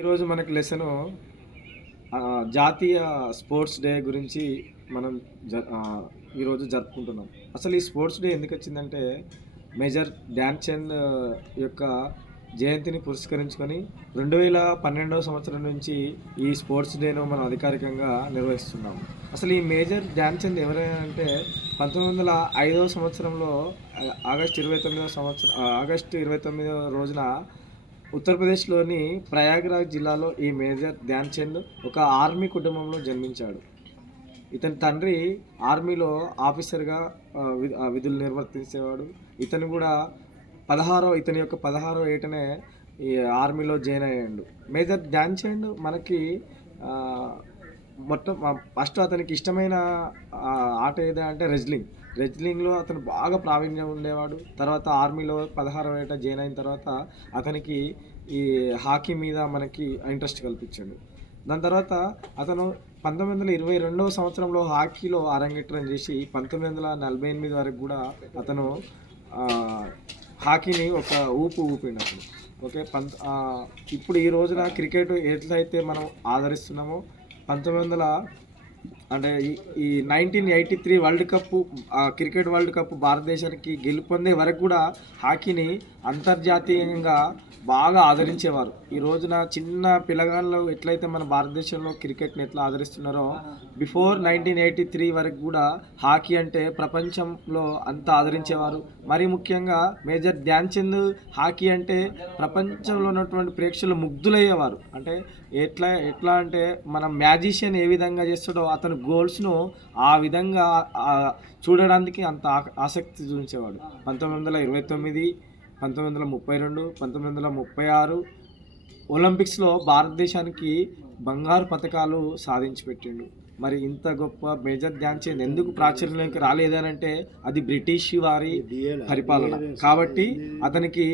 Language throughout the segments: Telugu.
ఈరోజు మనకి లెసను జాతీయ స్పోర్ట్స్ డే గురించి మనం ఈరోజు జరుపుకుంటున్నాం. అసలు ఈ స్పోర్ట్స్ డే ఎందుకొచ్చిందంటే, మేజర్ ధ్యాన్ చంద్ యొక్క జయంతిని పురస్కరించుకొని 2012వ సంవత్సరం నుంచి ఈ స్పోర్ట్స్ డేను మనం అధికారికంగా నిర్వహిస్తున్నాము. అసలు ఈ మేజర్ ధ్యాన్ చంద్ ఎవరైనా అంటే 1905వ సంవత్సరంలో ఆగస్టు 29వ రోజున ఉత్తరప్రదేశ్‌లోని ప్రయాగ్‌రాజ్ జిల్లాలో ఈ మేజర్ ధ్యాన్ చంద్ ఒక ఆర్మీ కుటుంబంలో జన్మించాడు. ఇతని తండ్రి ఆర్మీలో ఆఫీసర్‌గా విధులు నిర్వర్తించేవాడు. ఇతను కూడా ఇతని యొక్క 16వ ఏటనే ఈ ఆర్మీలో జాయిన్ అయ్యాడు. మేజర్ ధ్యాన్ చంద్ మనకి ఆహ్, ఫస్ట్ అతనికి ఇష్టమైన ఆట ఏదంటే రెజ్లింగ్. రెజ్లింగ్‌లో అతను బాగా ప్రావీణ్యం ఉండేవాడు. తర్వాత ఆర్మీలో 16వ ఏట జాయిన్ అయిన తర్వాత అతనికి ఈ హాకీ మీద మనకి ఇంట్రెస్ట్ కల్పించాడు. దాని తర్వాత అతను 1922వ సంవత్సరంలో హాకీలో అరంగేట్రం చేసి 1948 వరకు కూడా అతను హాకీని ఒక ఊపిండు అతను. ఓకే. ఇప్పుడు ఈ రోజున క్రికెట్ ఎట్లయితే మనం ఆదరిస్తున్నామో 1900 అంటే ఈ 1983 world cup cricket world cup భారతదేశానికి గెలుపొందే వరకు కూడా హాకీని అంతర్జాతీయంగా బాగా ఆదరించేవారు. ఈ రోజున చిన్న పిల్లగాళ్ళు ఎట్లయితే మన భారతదేశంలో క్రికెట్ని ఎట్లా ఆదరిస్తున్నారో బిఫోర్ 1983 వరకు కూడా హాకీ అంటే ప్రపంచంలో అంత ఆదరించేవారు. మరి ముఖ్యంగా మేజర్ ధ్యాన్ చంద్ హాకీ అంటే ప్రపంచంలో ఉన్నటువంటి ప్రేక్షకులు ముగ్ధులయ్యేవారు. అంటే ఎట్లా అంటే మన మ్యాజిషియన్ ఏ విధంగా చేస్తాడో అతను గోల్స్ను ఆ విధంగా చూడడానికి అంత ఆసక్తి చూపించేవాడు. 1929, 1932, 1936 ఒలింపిక్స్లో భారతదేశానికి బంగారు పతకాలు సాధించి పెట్టిండు. మరి ఇంత గొప్ప మేజర్ ధ్యాన్ చంద్ ఎందుకు ప్రాచుర్యంలోకి రాలేదనంటే అది బ్రిటిష్ వారి పరిపాలన కాబట్టి అతనికి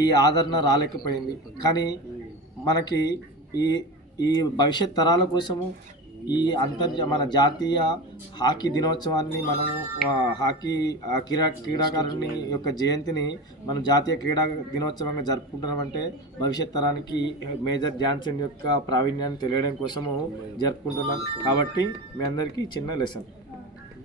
ఈ ఆదరణ రాలేకపోయింది. కానీ మనకి ఈ ఈ భవిష్యత్ తరాల కోసము ఈ మన జాతీయ హాకీ దినోత్సవాన్ని మనము హాకీ క్రీడాకారుని యొక్క జయంతిని మనం జాతీయ క్రీడా దినోత్సవంగా జరుపుకుంటున్నామంటే భవిష్యత్ తరానికి మేజర్ ధ్యాన్ చంద్ యొక్క ప్రావీణ్యాన్ని తెలియడం కోసము జరుపుకుంటున్నాం. కాబట్టి మీ అందరికీ చిన్న లెసన్.